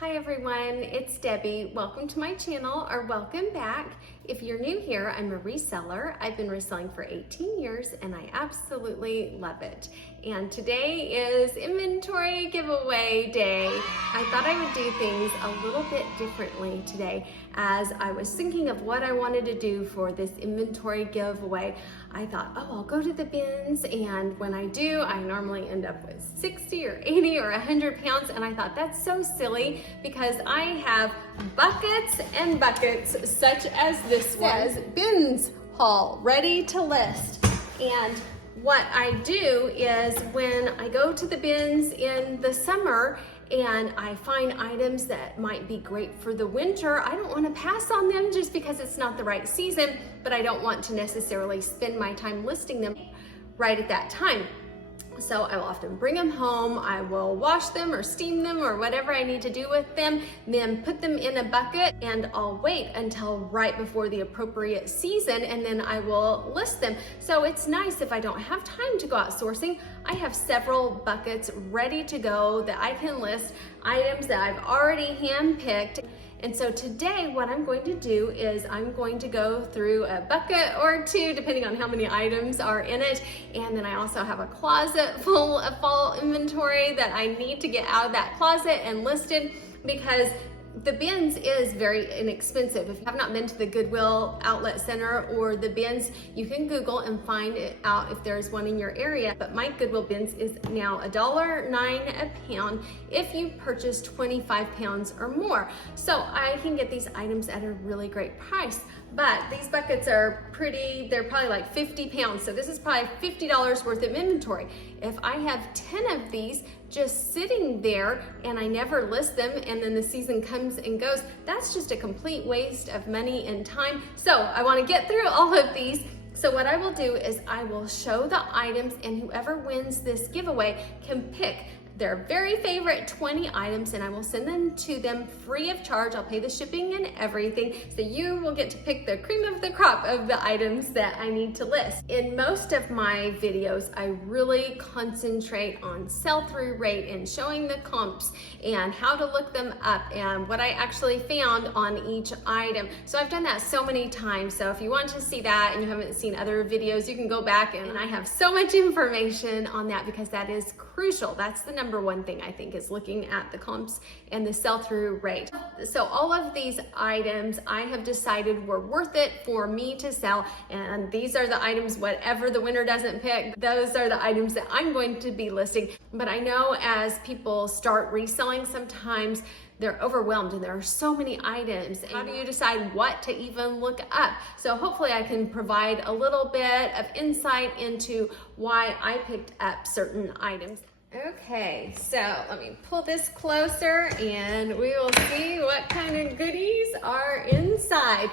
Hi everyone, it's Debbie. Welcome to my channel, or welcome back. If you're new here, I'm a reseller. I've been reselling for 18 years and I absolutely love it. And today is inventory giveaway day. I thought I would do things a little bit differently today as I was thinking of what I wanted to do for this inventory giveaway. I thought, I'll go to the bins, and when I do, I normally end up with 60 or 80 or 100 pounds, and I thought that's so silly because I have buckets and buckets such as this one. Says bins haul, ready to list. And what I do is when I go to the bins in the summer and I find items that might be great for the winter, I don't want to pass on them just because it's not the right season, but I don't want to necessarily spend my time listing them right at that time. So I will often bring them home, I will wash them or steam them or whatever I need to do with them, then put them in a bucket, and I'll wait until right before the appropriate season, and then I will list them. So it's nice if I don't have time to go out sourcing, I have several buckets ready to go that I can list items that I've already hand-picked. And so today what I'm going to do is I'm going to go through a bucket or two, depending on how many items are in it. And then I also have a closet full of fall inventory that I need to get out of that closet and listed, because the bins is very inexpensive. If you have not been to the Goodwill outlet center or the bins, you can Google and find it out if there's one in your area. But my Goodwill bins is now $1.09 a pound if you purchase 25 pounds or more. So I can get these items at a really great price. But these buckets are pretty, they're probably like 50 pounds. So this is probably $50 worth of inventory. If I have 10 of these just sitting there and I never list them, and then the season comes and goes, that's just a complete waste of money and time. So I want to get through all of these. So what I will do is I will show the items, and whoever wins this giveaway can pick their very favorite 20 items, and I will send them to them free of charge. I'll pay the shipping and everything, so you will get to pick the cream of the crop of the items that I need to list. In most of my videos, I really concentrate on sell-through rate and showing the comps and how to look them up and what I actually found on each item. So I've done that so many times, so if you want to see that and you haven't seen other videos, you can go back, and I have so much information on that because that is crucial. That's the number one thing I think, is looking at the comps and the sell-through rate. So all of these items I have decided were worth it for me to sell, and these are the items, whatever the winner doesn't pick, those are the items that I'm going to be listing. But I know as people start reselling, sometimes they're overwhelmed and there are so many items. How do you decide what to even look up? So hopefully I can provide a little bit of insight into why I picked up certain items. Okay, so let me pull this closer and we will see what kind of goodies are inside.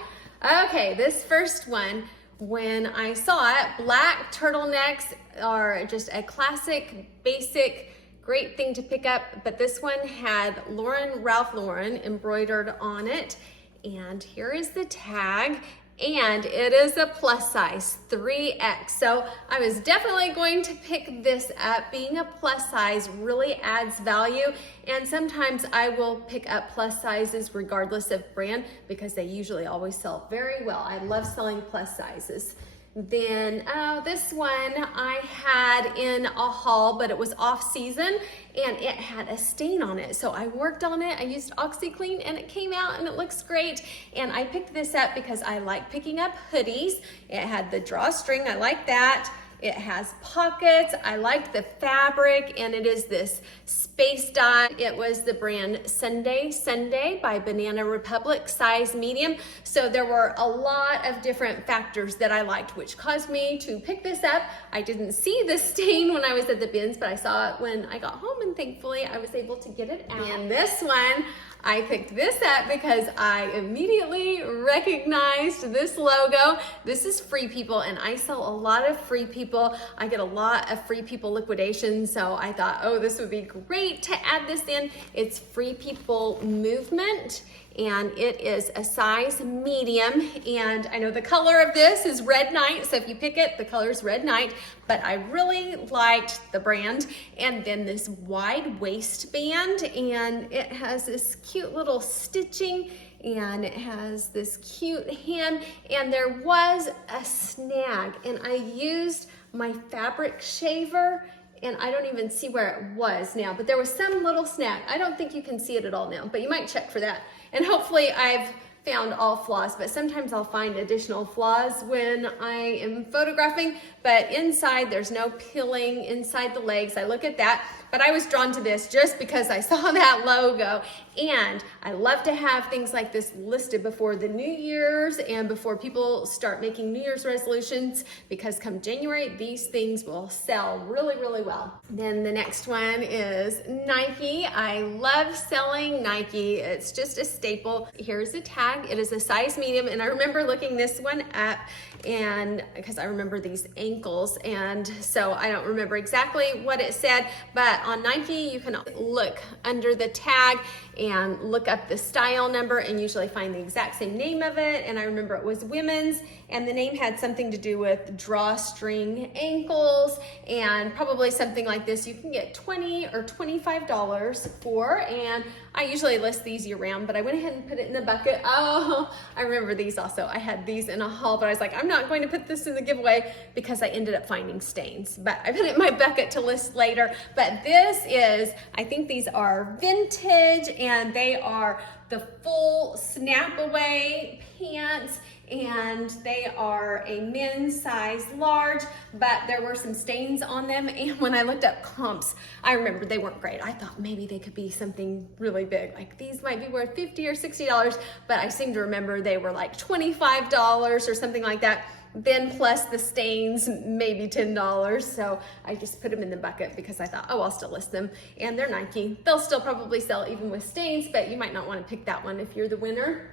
Okay, this first one, when I saw it, black turtlenecks are just a classic, basic, great thing to pick up, but this one had Ralph Lauren embroidered on it, and here is the tag, and it is a plus size 3X. So I was definitely going to pick this up. Being a plus size really adds value, and sometimes I will pick up plus sizes regardless of brand because they usually always sell very well. I love selling plus sizes. Then this one I had in a haul, but it was off season and it had a stain on it. So I worked on it, I used OxyClean, and it came out and it looks great. And I picked this up because I like picking up hoodies. It had the drawstring, I like that. It has pockets, I liked the fabric, and it is this space dye. It was the brand Sunday by Banana Republic, size medium. So there were a lot of different factors that I liked, which caused me to pick this up. I didn't see the stain when I was at the bins, but I saw it when I got home, and thankfully I was able to get it out. And this one, I picked this up because I immediately recognized this logo. This is Free People, and I sell a lot of Free People. I get a lot of Free People liquidations, so I thought, oh, this would be great to add this in. It's Free People Movement, and it is a size medium, and I know the color of this is Red Night, so if you pick it, the color is Red Night, but I really liked the brand. And then this wide waistband, and it has this cute little stitching, and it has this cute hem, and there was a snag, and I used my fabric shaver, and I don't even see where it was now, but there was some little snag. I don't think you can see it at all now, but you might check for that. And hopefully I've found all flaws, but sometimes I'll find additional flaws when I am photographing. But inside, there's no pilling inside the legs. I look at that, but I was drawn to this just because I saw that logo. And I love to have things like this listed before the New Year's and before people start making New Year's resolutions, because come January, these things will sell really, really well. Then the next one is Nike. I love selling Nike. It's just a staple. Here's a tag. It is a size medium, and I remember looking this one up, and because I remember these ankles, and so I don't remember exactly what it said, but on Nike you can look under the tag and look up the style number and usually find the exact same name of it. And I remember it was women's, and the name had something to do with drawstring ankles, and probably something like this you can get $20 or $25 for. And I usually list these year round, but I went ahead and put it in the bucket. Oh, I remember these also. I had these in a haul, but I was like, I'm not going to put this in the giveaway because I ended up finding stains, but I put it in my bucket to list later. But this is, I think these are vintage, and they are the full snap away pants, and they are a men's size large, but there were some stains on them. And when I looked up comps, I remember they weren't great. I thought maybe they could be something really big, like these might be worth $50 or $60, but I seem to remember they were like $25 or something like that. Then plus the stains, maybe $10. So I just put them in the bucket because I thought, oh, I'll still list them. And they're Nike. They'll still probably sell even with stains, but you might not want to pick that one if you're the winner.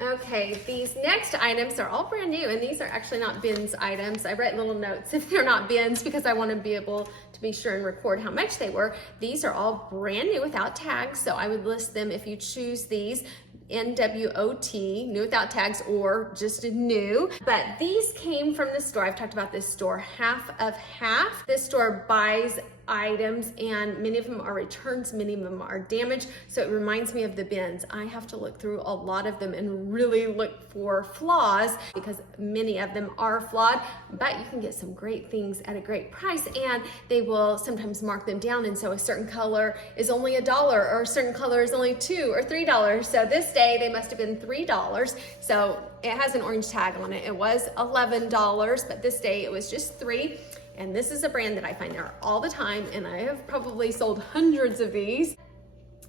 Okay, these next items are all brand new, and these are actually not bins items. I write little notes if they're not bins because I want to be able to be sure and record how much they were. These are all brand new without tags, so I would list them if you choose these. NWOT, new without tags, or just new. But these came from the store. I've talked about this store, Half of Half. This store buys items, and many of them are returns, many of them are damaged. So it reminds me of the bins. I have to look through a lot of them and really look for flaws because many of them are flawed, but you can get some great things at a great price, and they will sometimes mark them down. And so a certain color is only $1 or a certain color is only $2 or $3. So this day they must have been $3. So it has an orange tag on it. It was $11, but this day it was just $3. And this is a brand that I find there all the time, and I have probably sold hundreds of these.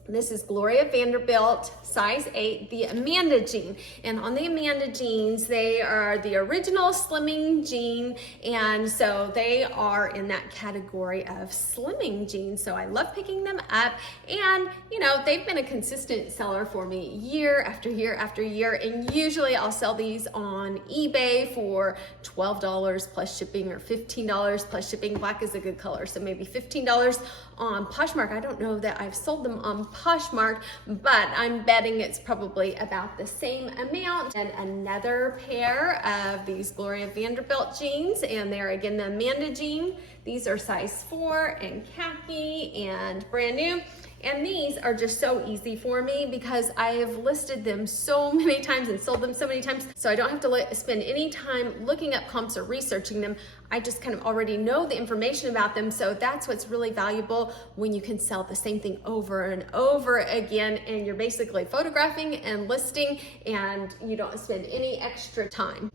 This is Gloria Vanderbilt, size 8, the Amanda jean. And on the Amanda jeans, they are the original slimming jean. And so they are in that category of slimming jeans. So I love picking them up. And, you know, they've been a consistent seller for me year after year after year. And usually I'll sell these on eBay for $12 plus shipping or $15 plus shipping. Black is a good color, so maybe $15 on Poshmark. I don't know that I've sold them on Poshmark, but I'm betting it's probably about the same amount. And another pair of these Gloria Vanderbilt jeans, and they're again the Amanda jean. These are size 4 and khaki and brand new. And these are just so easy for me because I have listed them so many times and sold them so many times. So I don't have to spend any time looking up comps or researching them. I just kind of already know the information about them. So that's what's really valuable when you can sell the same thing over and over again, and you're basically photographing and listing, and you don't spend any extra time.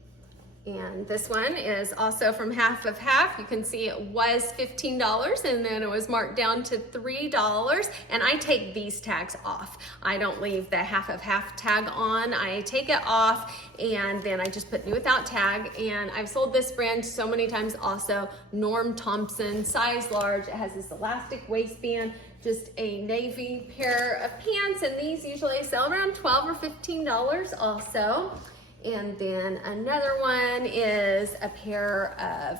And this one is also from Half of Half. You can see it was $15 and then it was marked down to $3. And I take these tags off. I don't leave the Half of Half tag on. I take it off and then I just put new without tag. And I've sold this brand so many times also. Norm Thompson, size large. It has this elastic waistband, just a navy pair of pants. And these usually sell around $12 or $15 also. And then another one is a pair of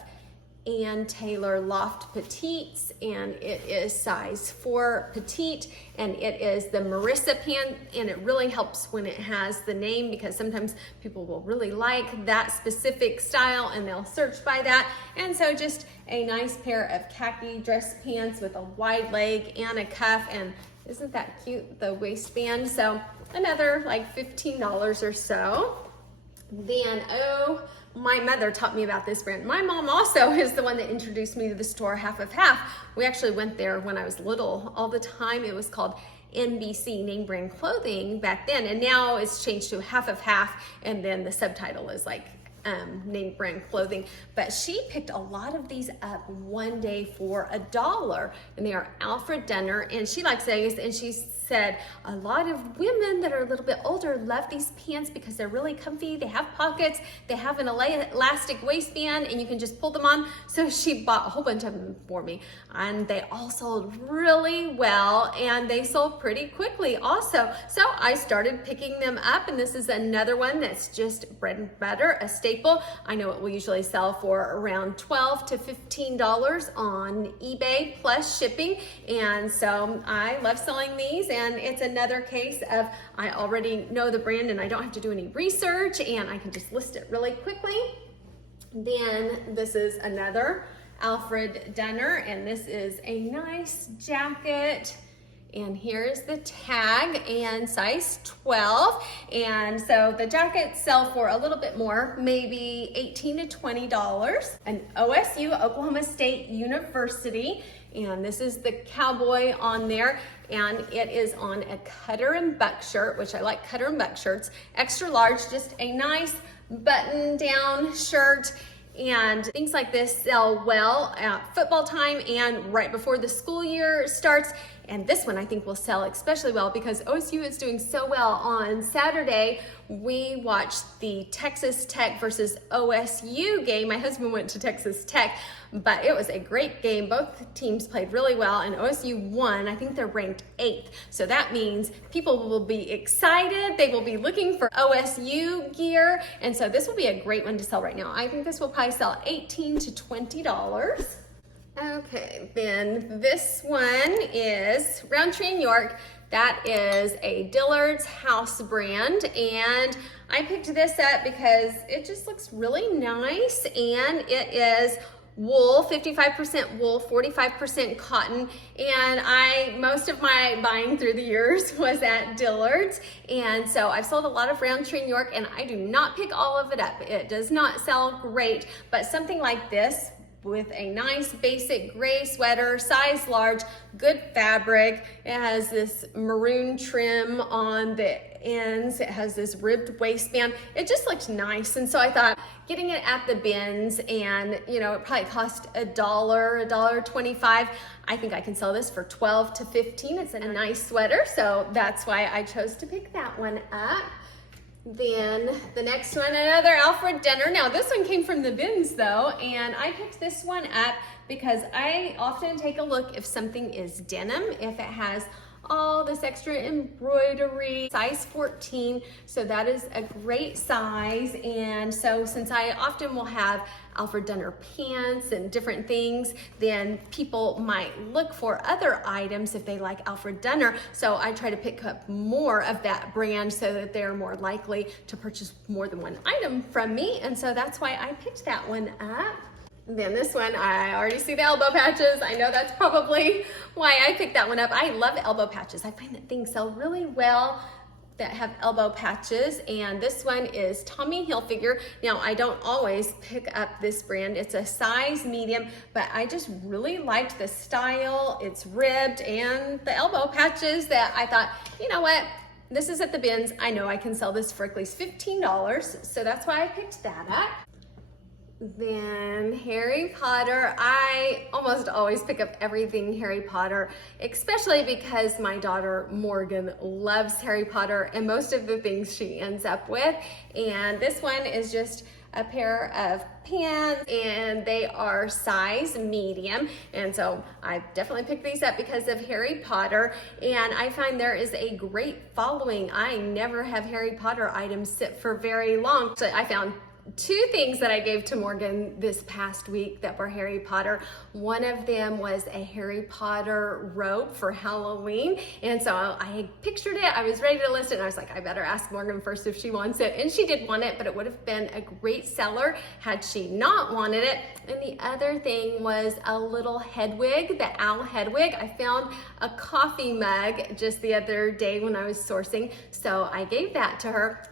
Ann Taylor Loft Petites, and it is size 4 petite, and it is the Marissa pant, and it really helps when it has the name, because sometimes people will really like that specific style and they'll search by that. And so just a nice pair of khaki dress pants with a wide leg and a cuff, and isn't that cute, the waistband? So another like $15 or so. Then, oh, my mother taught me about this brand. My mom also is the one that introduced me to the store Half of Half. We actually went there when I was little all the time. It was called NBC, Name Brand Clothing, back then, and now it's changed to Half of Half, and then the subtitle is like Name Brand Clothing. But she picked a lot of these up one day for $1, and they are Alfred Dunner, and she likes these, and she said a lot of women that are a little bit older love these pants because they're really comfy, they have pockets, they have an elastic waistband, and you can just pull them on. So she bought a whole bunch of them for me, and they all sold really well, and they sold pretty quickly also. So I started picking them up, and this is another one that's just bread and butter, a staple. I know it will usually sell for around $12 to $15 on eBay plus shipping, and so I love selling these. And it's another case of I already know the brand and I don't have to do any research, and I can just list it really quickly. Then this is another Alfred Dunner, and this is a nice jacket. And here's the tag, and size 12. And so the jackets sell for a little bit more, maybe $18 to $20. An OSU, Oklahoma State University. And this is the cowboy on there, and it is on a cutter and buck shirt, which I like cutter and buck shirts. Extra large, just a nice button down shirt. And things like this sell well at football time and right before the school year starts. And this one I think will sell especially well because OSU is doing so well. On Saturday, we watched the Texas Tech versus OSU game. My husband went to Texas Tech, but it was a great game. Both teams played really well, and OSU won. I think they're ranked 8th. So that means people will be excited. They will be looking for OSU gear. And so this will be a great one to sell right now. I think this will probably sell $18 to $20. Okay, then this one is Roundtree in York. That is a Dillard's house brand, and I picked this up because it just looks really nice, and it is wool, 55% wool, 45% cotton, and most of my buying through the years was at Dillard's, and so I've sold a lot of Roundtree in York, and I do not pick all of it up. It does not sell great, but something like this, with a nice basic gray sweater, size large, good fabric. It has this maroon trim on the ends. It has this ribbed waistband. It just looks nice. And so I thought getting it at the bins, and it probably cost $1, $1.25. I think I can sell this for $12 to $15. It's a nice sweater, so that's why I chose to pick that one up. Then the next one, another Alfred Dunner. Now this one came from the bins though, and I picked this one up because I often take a look if something is denim, if it has all this extra embroidery, size 14, so that is a great size. And so since I often will have Alfred Dunner pants and different things, then people might look for other items if they like Alfred Dunner. So I try to pick up more of that brand so that they're more likely to purchase more than one item from me. And so that's why I picked that one up. Then this one, I already see the elbow patches. I know that's probably why I picked that one up. I love elbow patches. I find that things sell really well that have elbow patches, and this one is Tommy Hilfiger. Now I don't always pick up this brand. It's a size medium, but I just really liked the style. It's ribbed, and the elbow patches that I thought, you know what? This is at the bins. I know I can sell this for at least $15, so that's why I picked that up. Then Harry Potter. I almost always pick up everything Harry Potter, especially because my daughter Morgan loves Harry Potter and most of the things she ends up with. And this one is just a pair of pants, and they are size medium, and so I definitely picked these up because of Harry Potter, and I find there is a great following. I never have Harry Potter items sit for very long. So I found two things that I gave to Morgan this past week that were Harry Potter. One of them was a Harry Potter robe for Halloween. And so I pictured it, I was ready to list it, and I was like, I better ask Morgan first if she wants it. And she did want it, but it would have been a great seller had she not wanted it. And the other thing was a little head wig, the owl head wig. I found a coffee mug just the other day when I was sourcing, so I gave that to her.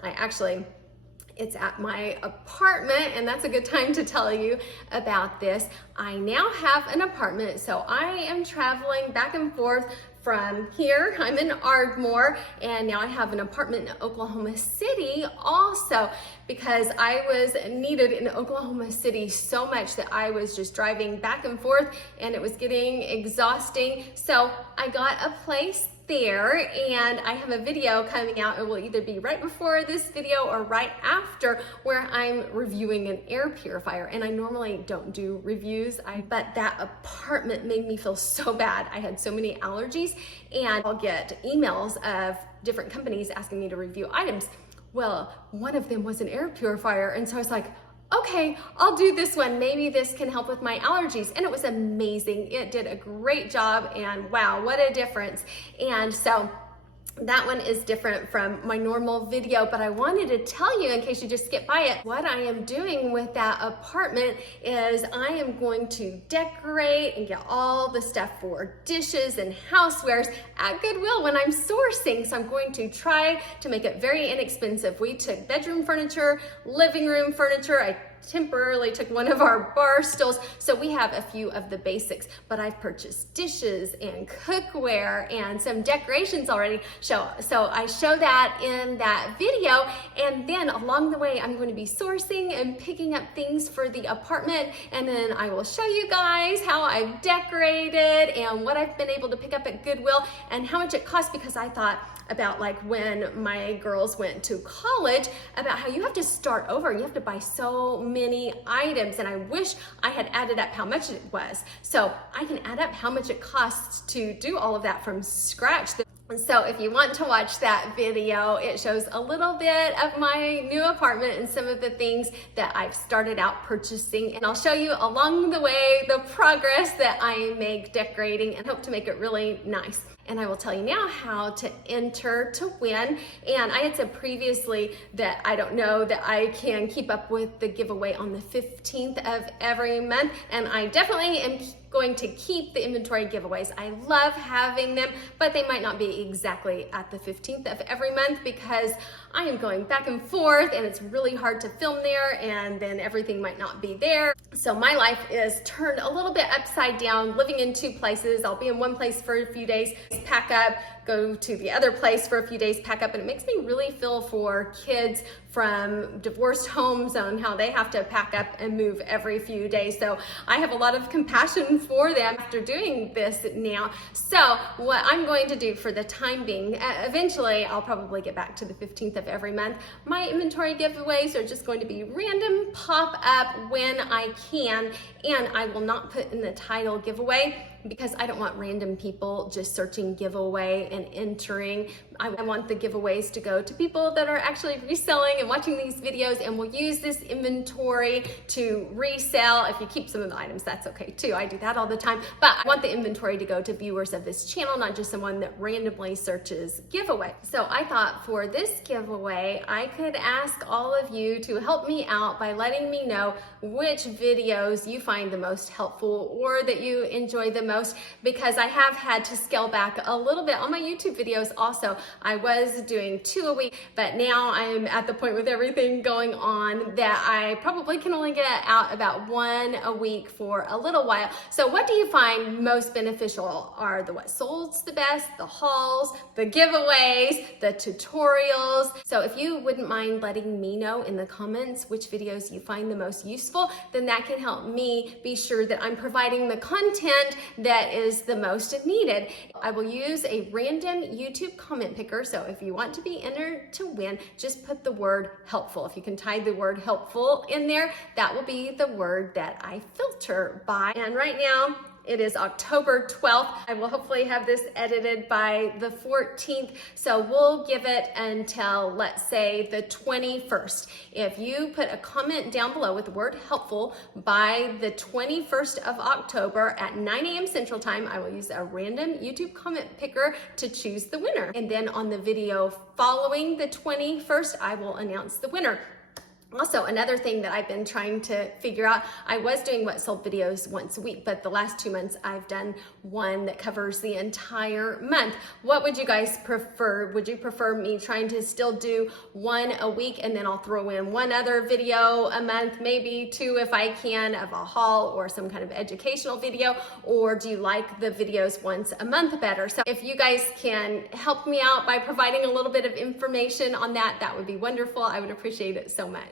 It's at my apartment, and that's a good time to tell you about this. I now have an apartment, so I am traveling back and forth from here. I'm in Ardmore, and now I have an apartment in Oklahoma City also, because I was needed in Oklahoma City so much that I was just driving back and forth, and it was getting exhausting. So I got a place there, and I have a video coming out. It will either be right before this video or right after, where I'm reviewing an air purifier. And I normally don't do reviews, but that apartment made me feel so bad. I had so many allergies, and I'll get emails of different companies asking me to review items. Well, one of them was an air purifier, and so I was like, okay, I'll do this one. Maybe this can help with my allergies. And it was amazing. It did a great job, and wow, what a difference. And so that one is different from my normal video, but I wanted to tell you, in case you just skip by it, what I am doing with that apartment is I am going to decorate and get all the stuff for dishes and housewares at Goodwill when I'm sourcing. So I'm going to try to make it very inexpensive. We took bedroom furniture, living room furniture. I temporarily took one of our bar stools, so we have a few of the basics, but I've purchased dishes and cookware and some decorations already. So I show that in that video, and then along the way I'm going to be sourcing and picking up things for the apartment, and then I will show you guys how I've decorated and what I've been able to pick up at Goodwill and how much it costs, because I thought about, like, when my girls went to college, about how you have to start over. You have to buy so many items, and I wish I had added up how much it was. So I can add up how much it costs to do all of that from scratch. So if you want to watch that video, it shows a little bit of my new apartment and some of the things that I've started out purchasing. And I'll show you along the way the progress that I make decorating, and hope to make it really nice. And I will tell you now how to enter to win. And I had said previously that I don't know that I can keep up with the giveaway on the 15th of every month. And I definitely am going to keep the inventory giveaways. I love having them, but they might not be exactly at the 15th of every month, because I am going back and forth, and it's really hard to film there, and then everything might not be there. So my life is turned a little bit upside down, living in two places. I'll be in one place for a few days, pack up, go to the other place for a few days, pack up, and it makes me really feel for kids from divorced homes on how they have to pack up and move every few days. So I have a lot of compassion for them after doing this now. So what I'm going to do for the time being, eventually I'll probably get back to the 15th of every month. My inventory giveaways are just going to be random pop up when I can, and I will not put in the title giveaway, because I don't want random people just searching giveaway and entering. I want the giveaways to go to people that are actually reselling and watching these videos and will use this inventory to resell. If you keep some of the items, that's okay too. I do that all the time. But I want the inventory to go to viewers of this channel, not just someone that randomly searches giveaway. So I thought for this giveaway, I could ask all of you to help me out by letting me know which videos you find the most helpful or that you enjoy the most, because I have had to scale back a little bit on my YouTube videos also. I was doing 2 a week, but now I'm at the point with everything going on that I probably can only get out about 1 a week for a little while. So what do you find most beneficial? Are the what solds the best, the hauls, the giveaways, the tutorials? So if you wouldn't mind letting me know in the comments which videos you find the most useful, then that can help me be sure that I'm providing the content that is the most needed. I will use a random YouTube comment picker, so if you want to be entered to win, just put the word helpful. If you can tie the word helpful in there, that will be the word that I filter by. And right now, It is October 12th. I will hopefully have this edited by the 14th. So we'll give it until, let's say, the 21st. If you put a comment down below with the word helpful by the 21st of October at 9 a.m. Central Time, I will use a random YouTube comment picker to choose the winner. And then on the video following the 21st, I will announce the winner. Also, another thing that I've been trying to figure out, I was doing what sold videos once a week, but the last 2 months I've done one that covers the entire month. What would you guys prefer? Would you prefer me trying to still do one a week and then I'll throw in one other video a month, maybe two if I can, of a haul or some kind of educational video? Or do you like the videos once a month better? So if you guys can help me out by providing a little bit of information on that, that would be wonderful. I would appreciate it so much.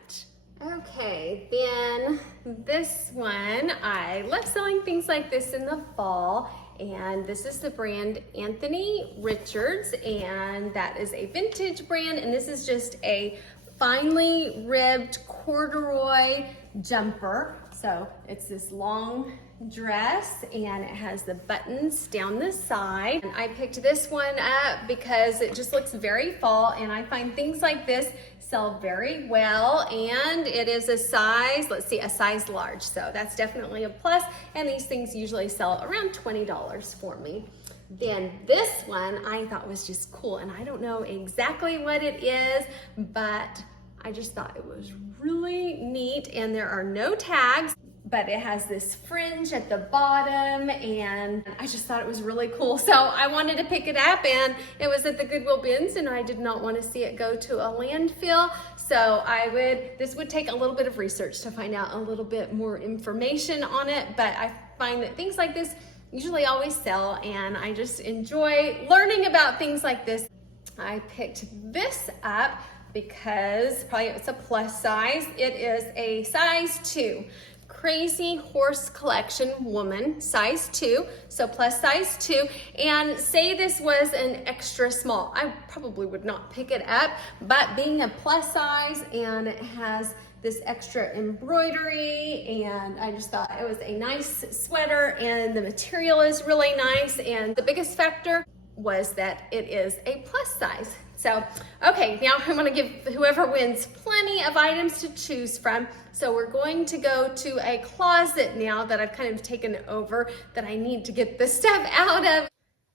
Okay, then this one, I love selling things like this in the fall, and this is the brand Anthony Richards, and that is a vintage brand, and this is just a finely ribbed corduroy jumper. So it's this long dress and it has the buttons down the side. And I picked this one up because it just looks very fall, and I find things like this sell very well, and it is a size, let's see, a size large. So that's definitely a plus, and these things usually sell around $20 for me. Then this one I thought was just cool, and I don't know exactly what it is, but I just thought it was really neat, and there are no tags, but it has this fringe at the bottom, and I just thought it was really cool. So I wanted to pick it up, and it was at the Goodwill bins, and I did not want to see it go to a landfill. So this would take a little bit of research to find out a little bit more information on it, but I find that things like this usually always sell, and I just enjoy learning about things like this. I picked this up because probably it's a plus size. It is a size 2. Crazy Horse Collection Woman, size 2, so plus size 2. And say this was an extra small, I probably would not pick it up, but being a plus size and it has this extra embroidery, and I just thought it was a nice sweater, and the material is really nice, and the biggest factor was that it is a plus size. So, okay, now I'm gonna give whoever wins plenty of items to choose from. So we're going to go to a closet now that I've kind of taken over, that I need to get the stuff out of.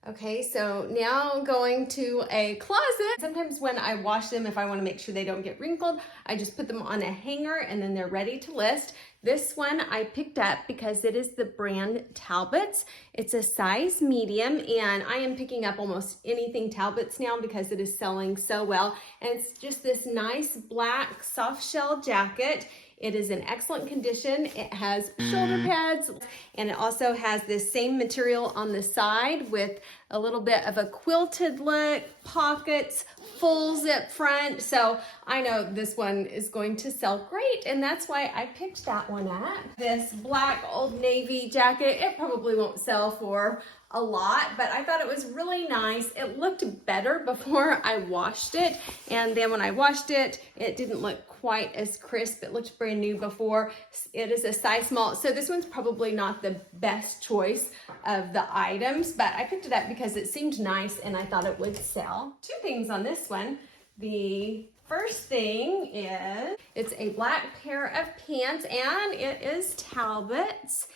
Okay, so now I'm going to a closet. Sometimes when I wash them, if I want to make sure they don't get wrinkled, I just put them on a hanger and then they're ready to list. This one I picked up because it is the brand Talbots. It's a size medium, and I am picking up almost anything Talbots now because it is selling so well. And it's just this nice black soft shell jacket. It is in excellent condition. It has shoulder pads, and it also has this same material on the side with a little bit of a quilted look, pockets, full zip front. So I know this one is going to sell great, and that's why I picked that one up. This black Old Navy jacket, it probably won't sell for a lot, but I thought it was really nice. It looked better before I washed it, and then when I washed it, it didn't look quite as crisp. It looked brand new before. It is a size small, so this one's probably not the best choice of the items, but I picked it up because it seemed nice and I thought it would sell. Two things on this one. The first thing is it's a black pair of pants, and it is Talbots.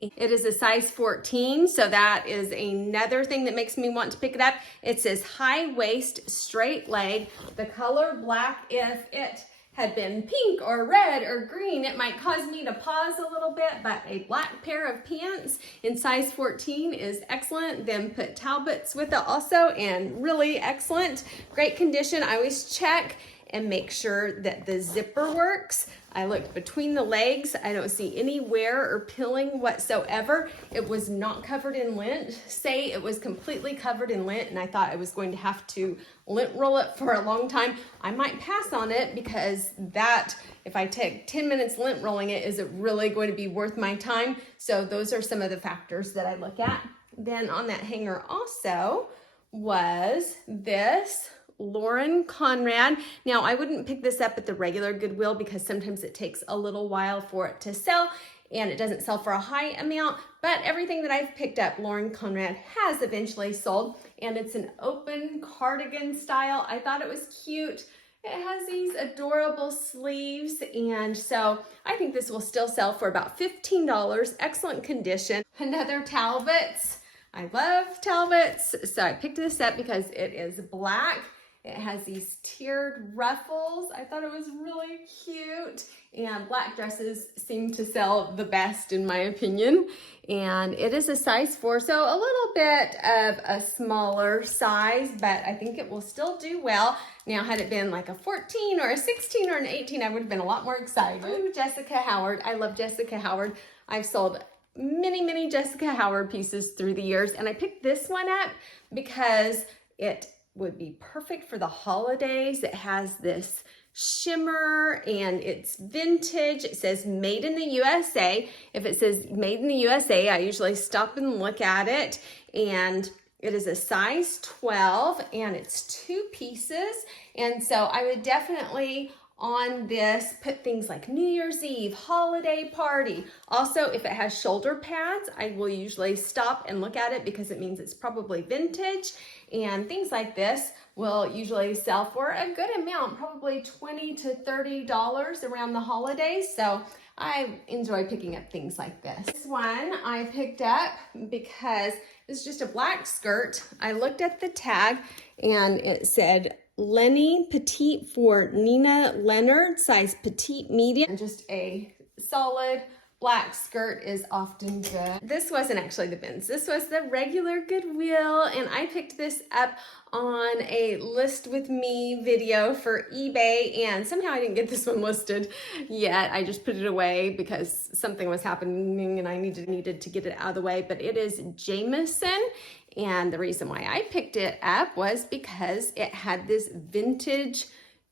It is a size 14, so that is another thing that makes me want to pick it up. It says high waist, straight leg. The color black, if it had been pink or red or green, it might cause me to pause a little bit, but a black pair of pants in size 14 is excellent. Then put Talbots with it also, and really excellent. Great condition. I always check and make sure that the zipper works. I looked between the legs. I don't see any wear or pilling whatsoever. It was not covered in lint. Say it was completely covered in lint and I thought I was going to have to lint roll it for a long time, I might pass on it, because that, if I take 10 minutes lint rolling it, is it really going to be worth my time? So those are some of the factors that I look at. Then on that hanger also was this Lauren Conrad. Now I wouldn't pick this up at the regular Goodwill because sometimes it takes a little while for it to sell, and it doesn't sell for a high amount, but everything that I've picked up, Lauren Conrad has eventually sold, and it's an open cardigan style. I thought it was cute. It has these adorable sleeves, and so I think this will still sell for about $15. Excellent condition. Another Talbots. I love Talbots, so I picked this up because it is black. It has these tiered ruffles. I thought it was really cute, and black dresses seem to sell the best in my opinion. And it is a size 4, so a little bit of a smaller size, but I think it will still do well. Now, had it been like a 14 or a 16 or an 18, I would have been a lot more excited. Ooh, Jessica Howard. I love Jessica Howard. I've sold many Jessica Howard pieces through the years, and I picked this one up because it would be perfect for the holidays. It has this shimmer and it's vintage. It says made in the USA. If it says made in the USA, I usually stop and look at it, and it is a size 12 and it's 2 pieces. And so I would definitely on this put things like New Year's Eve, holiday party. Also, if it has shoulder pads, I will usually stop and look at it because it means it's probably vintage, and things like this will usually sell for a good amount, probably $20 to $30 around the holidays. So I enjoy picking up things like this. This one I picked up because it's just a black skirt. I looked at the tag and it said Lenny Petite for Nina Leonard, size petite medium. And just a solid black skirt is often good. This wasn't actually the bins. This was the regular Goodwill, and I picked this up on a list with me video for eBay, and somehow I didn't get this one listed yet. I just put it away because something was happening and I needed to get it out of the way, but it is Jameson. And the reason why I picked it up was because it had this vintage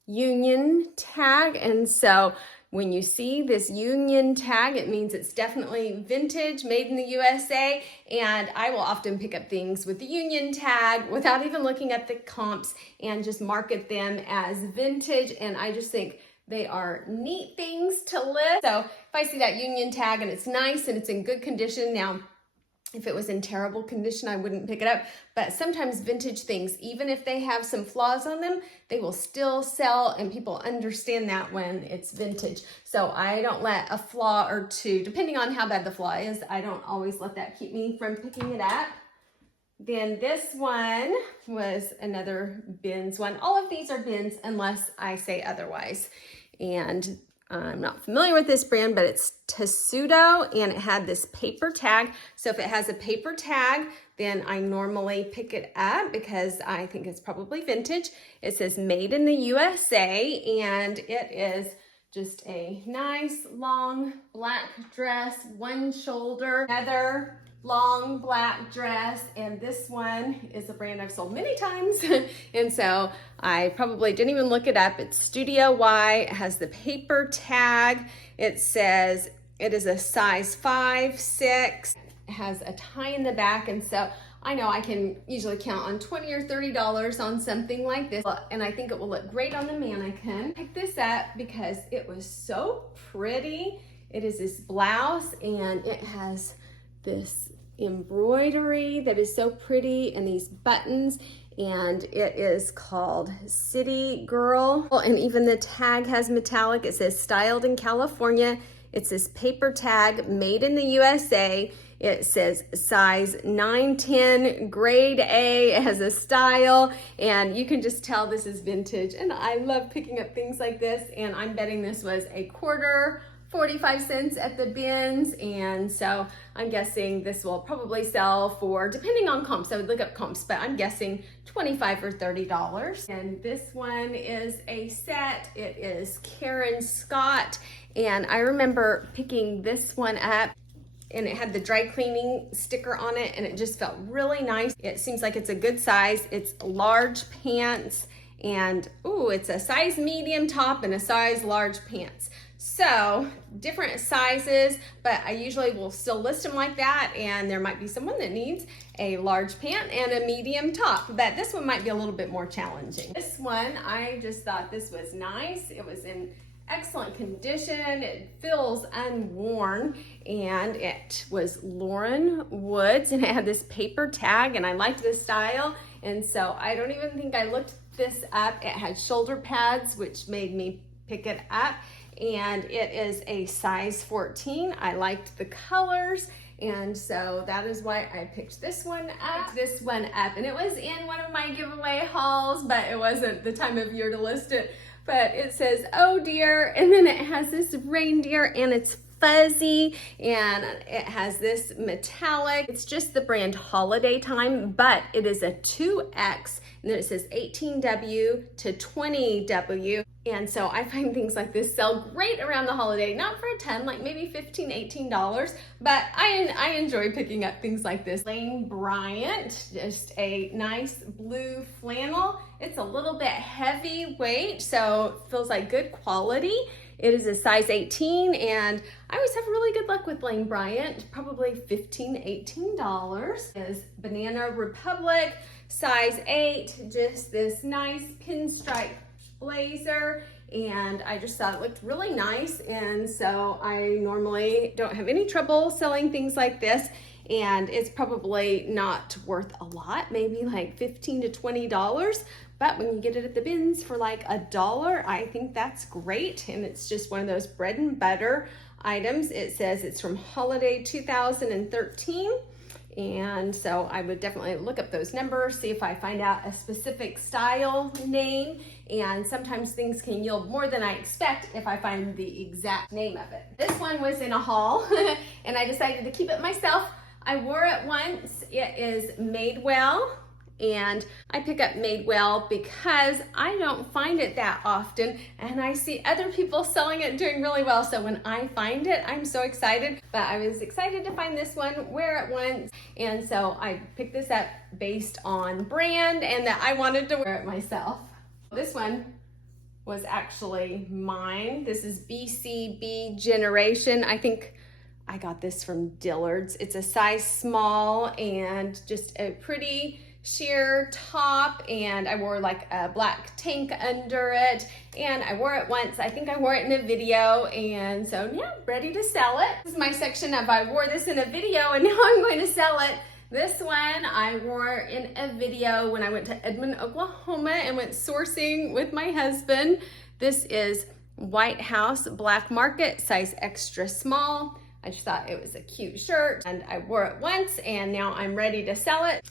union tag. And so when you see this union tag, it means it's definitely vintage, made in the USA. And I will often pick up things with the union tag without even looking at the comps and just market them as vintage. And I just think they are neat things to list. So if I see that union tag and it's nice and it's in good condition, now, if it was in terrible condition, I wouldn't pick it up. But sometimes vintage things, even if they have some flaws on them, they will still sell, and people understand that when it's vintage. So I don't let a flaw or two, depending on how bad the flaw is, I don't always let that keep me from picking it up. Then this one was another bins one. All of these are bins unless I say otherwise. And I'm not familiar with this brand, but it's Tessuto, and it had this paper tag. So if it has a paper tag, then I normally pick it up because I think it's probably vintage. It says made in the USA, and it is just a nice long black dress, one shoulder, another long black dress, and this one is a brand I've sold many times and so I probably didn't even look it up. It's Studio Y. It has the paper tag. It says it is a size 5, 6. It has a tie in the back, and so I know I can usually count on $20 or $30 on something like this, and I think it will look great on the mannequin. I picked this up because it was so pretty. It is this blouse, and it has this embroidery that is so pretty and these buttons, and it is called City Girl. And even the tag has metallic. It says styled in California. It's this paper tag, made in the USA. It says size 9-10, grade A. It has a style, and you can just tell this is vintage. And I love picking up things like this, and I'm betting this was a quarter, 45 cents at the bins, and so I'm guessing this will probably sell for, depending on comps, I would look up comps, but I'm guessing $25 or $30. And this one is a set. It is Karen Scott, and I remember picking this one up, and it had the dry cleaning sticker on it, and it just felt really nice. It seems like it's a good size. It's large pants, and ooh, it's a size medium top and a size large pants. So different sizes, but I usually will still list them like that, and there might be someone that needs a large pant and a medium top, but this one might be a little bit more challenging. This one, I just thought this was nice. It was in excellent condition. It feels unworn, and it was Lauren Woods, and it had this paper tag, and I liked the style, and so I don't even think I looked this up. It had shoulder pads, which made me pick it up, and it is a size 14. I liked the colors, and so that is why I picked this one up. And it was in one of my giveaway hauls, but it wasn't the time of year to list it. But it says, oh dear, and then it has this reindeer, and it's fuzzy, and it has this metallic. It's just the brand Holiday Time, but it is a 2X, and then it says 18W to 20W. And so I find things like this sell great around the holiday, not for a ton, like maybe $15, $18, but I enjoy picking up things like this. Lane Bryant, just a nice blue flannel. It's a little bit heavyweight, so it feels like good quality. It is a size 18, and I always have really good luck with Lane Bryant, probably $15, $18. Is Banana Republic, size 8, just this nice pinstripe blazer, and I just thought it looked really nice, and so I normally don't have any trouble selling things like this, and it's probably not worth a lot, maybe like $15 to $20, but when you get it at the bins for like $1, I think that's great, and it's just one of those bread and butter items. It says it's from Holiday 2013. And so I would definitely look up those numbers, see if I find out a specific style name, and sometimes things can yield more than I expect if I find the exact name of it. This one was in a haul and I decided to keep it myself. I wore it once. It is Madewell, and I pick up Madewell because I don't find it that often, and I see other people selling it and doing really well, so when I find it, I'm so excited. But I was excited to find this one, wear it once, and so I picked this up based on brand and that I wanted to wear it myself. This one was actually mine. This is BCB Generation. I think I got this from Dillard's. It's a size small and just a pretty sheer top, and I wore like a black tank under it, and I wore it once. I think I wore it in a video, and so yeah, ready to sell it. This is my section of I wore this in a video and now I'm going to sell it. This one I wore in a video when I went to Edmond, Oklahoma and went sourcing with my husband. This is White House Black Market, size extra small. I just thought it was a cute shirt, and I wore it once, and now I'm ready to sell it.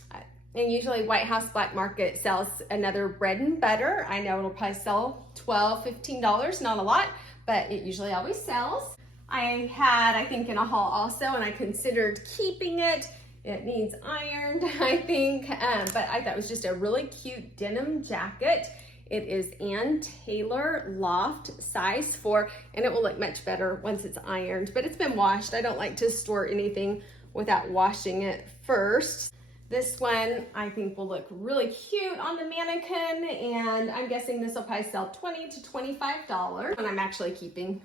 And usually White House Black Market sells another bread and butter. I know it'll probably sell $12, $15, not a lot, but it usually always sells. I had, I think, in a haul also, and I considered keeping it. It needs ironed, I think, but I thought it was just a really cute denim jacket. It is Ann Taylor Loft, size 4, and it will look much better once it's ironed, but it's been washed. I don't like to store anything without washing it first. This one I think will look really cute on the mannequin, and I'm guessing this will probably sell $20 to $25, and I'm actually keeping.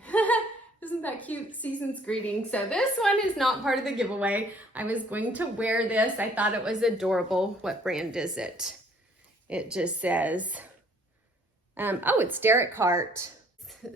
Isn't that cute? Season's greeting. So this one is not part of the giveaway. I was going to wear this. I thought it was adorable. What brand is it? It just says, oh, it's Derek Hart.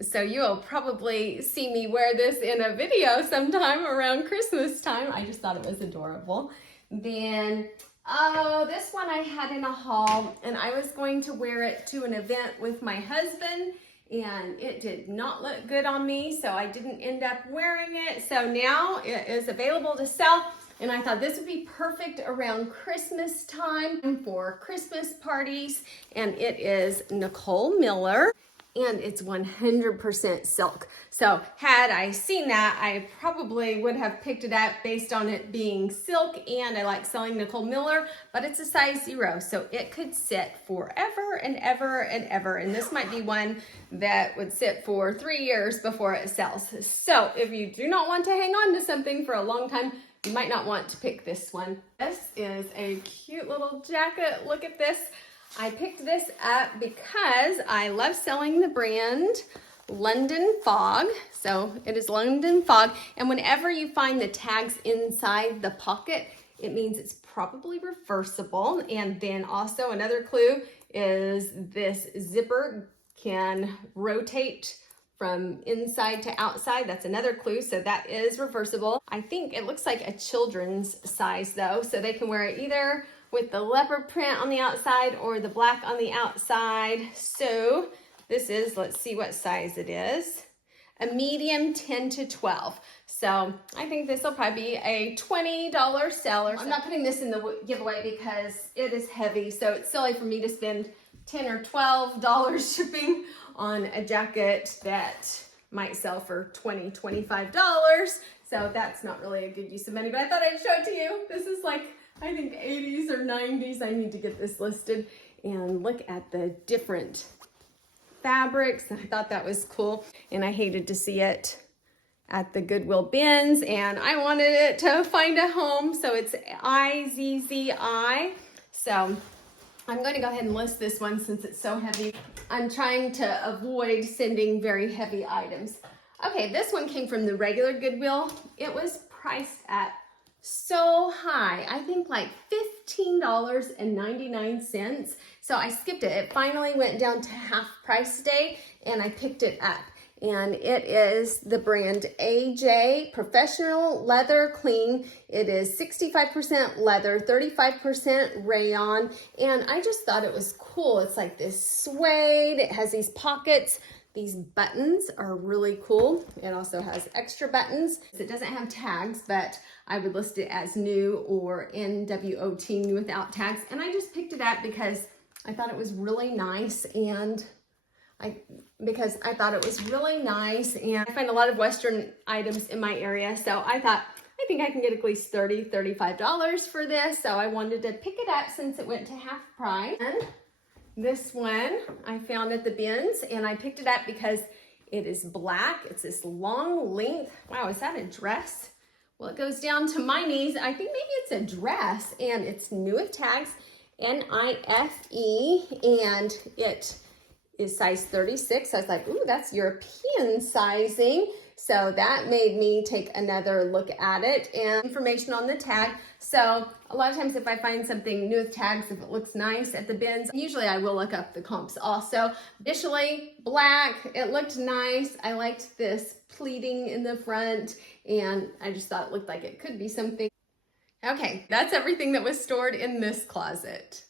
So you'll probably see me wear this in a video sometime around Christmas time. I just thought it was adorable. Then, oh, this one I had in a haul, and I was going to wear it to an event with my husband, and it did not look good on me, so I didn't end up wearing it. So now it is available to sell, and I thought this would be perfect around Christmas time for Christmas parties, and it is Nicole Miller. And it's 100% silk. So had I seen that, I probably would have picked it up based on it being silk, and I like selling Nicole Miller, but it's a size 0, so it could sit forever and ever and ever. And this might be one that would sit for 3 years before it sells. So if you do not want to hang on to something for a long time, you might not want to pick this one. This is a cute little jacket. Look at this. I picked this up because I love selling the brand London Fog. So it is London Fog. And whenever you find the tags inside the pocket, it means it's probably reversible. And then also another clue is this zipper can rotate from inside to outside. That's another clue. So that is reversible. I think it looks like a children's size though. So they can wear it either with the leopard print on the outside or the black on the outside. So this is, let's see what size it is. A medium 10 to 12. So I think this will probably be a $20 seller. I'm not putting this in the giveaway because it is heavy. So it's silly for me to spend $10 or $12 shipping on a jacket that might sell for $20, $25. So that's not really a good use of money, but I thought I'd show it to you. This is like, I think 80s or 90s. I need to get this listed and look at the different fabrics. I thought that was cool. And I hated to see it at the Goodwill bins, and I wanted it to find a home. So it's IZZI. So I'm going to go ahead and list this one since it's so heavy. I'm trying to avoid sending very heavy items. Okay, this one came from the regular Goodwill. It was priced at so high. I think like $15.99. So I skipped it. It finally went down to half price today and I picked it up. And it is the brand AJ Professional Leather Clean. It is 65% leather, 35% rayon, and I just thought it was cool. It's like this suede. It has these pockets. These buttons are really cool. It also has extra buttons. It doesn't have tags, but I would list it as new or NWOT, new without tags. And I just picked it up because I thought it was really nice, and I find a lot of Western items in my area. So I thought, I think I can get at least $30, $35 for this. So I wanted to pick it up since it went to half price. And this one I found at the bins and I picked it up because it is black. It's this long length. Wow, is that a dress? Well, it goes down to my knees. I think maybe it's a dress, and it's new with tags, NIFE, and it is size 36. I was like, ooh, that's European sizing. So that made me take another look at it, and information on the tag. So a lot of times if I find something new with tags, if it looks nice at the bins, usually I will look up the comps also. Initially, black, it looked nice. I liked this pleating in the front, and I just thought it looked like it could be something. Okay, that's everything that was stored in this closet.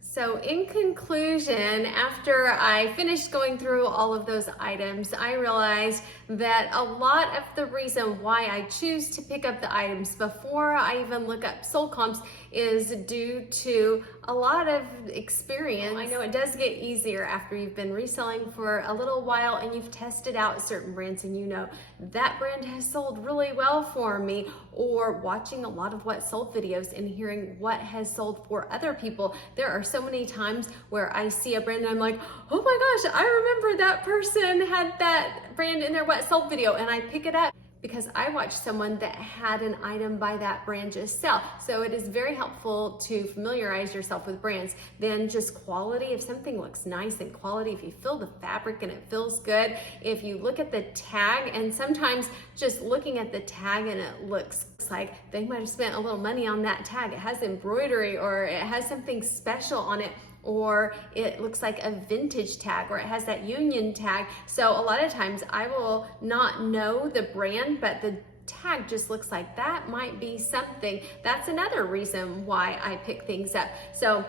So in conclusion, after I finished going through all of those items, I realized that a lot of the reason why I choose to pick up the items before I even look up sold comps is due to a lot of experience. I know it does get easier after you've been reselling for a little while and you've tested out certain brands and you know that brand has sold really well for me, or watching a lot of what sold videos and hearing what has sold for other people. There are so many times where I see a brand and I'm like, oh my gosh, I remember that person had that brand in their what sold video, and I pick it up because I watched someone that had an item by that brand just sell. So it is very helpful to familiarize yourself with brands. Then just quality, if something looks nice, and quality, if you feel the fabric and it feels good, if you look at the tag, and sometimes just looking at the tag and it looks like they might have spent a little money on that tag. It has embroidery or it has something special on it, or it looks like a vintage tag, or it has that union tag. So a lot of times I will not know the brand, but the tag just looks like that might be something. That's another reason why I pick things up. So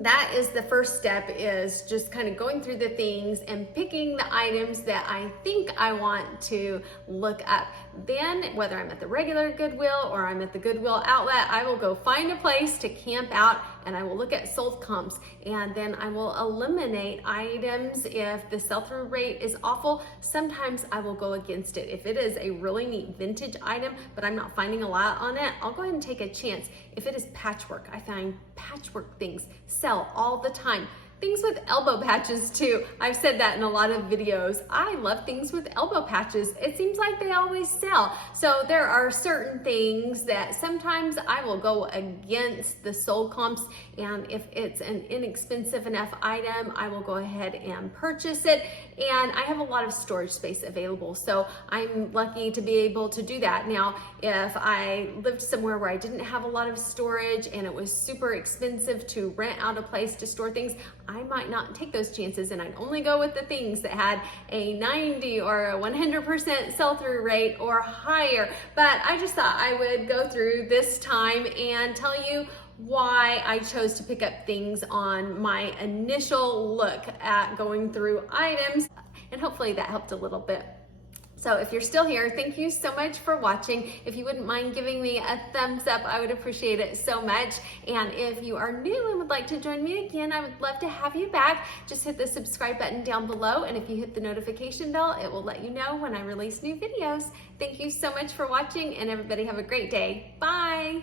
that is the first step, is just kind of going through the things and picking the items that I think I want to look up. Then whether I'm at the regular Goodwill or I'm at the Goodwill outlet, I will go find a place to camp out and I will look at sold comps, and then I will eliminate items if the sell-through rate is awful. Sometimes I will go against it. If it is a really neat vintage item, but I'm not finding a lot on it, I'll go ahead and take a chance. If it is patchwork, I find patchwork things sell all the time. Things with elbow patches too. I've said that in a lot of videos. I love things with elbow patches. It seems like they always sell. So there are certain things that sometimes I will go against the sold comps, and if it's an inexpensive enough item, I will go ahead and purchase it. And I have a lot of storage space available, so I'm lucky to be able to do that. Now, if I lived somewhere where I didn't have a lot of storage and it was super expensive to rent out a place to store things, I might not take those chances and I'd only go with the things that had a 90 or a 100% sell-through rate or higher. But I just thought I would go through this time and tell you why I chose to pick up things on my initial look at going through items, and hopefully that helped a little bit. So if you're still here, thank you so much for watching. If you wouldn't mind giving me a thumbs up, I would appreciate it so much. And if you are new and would like to join me again, I would love to have you back. Just hit the subscribe button down below, and if you hit the notification bell, it will let you know when I release new videos. Thank you so much for watching, and everybody have a great day. Bye.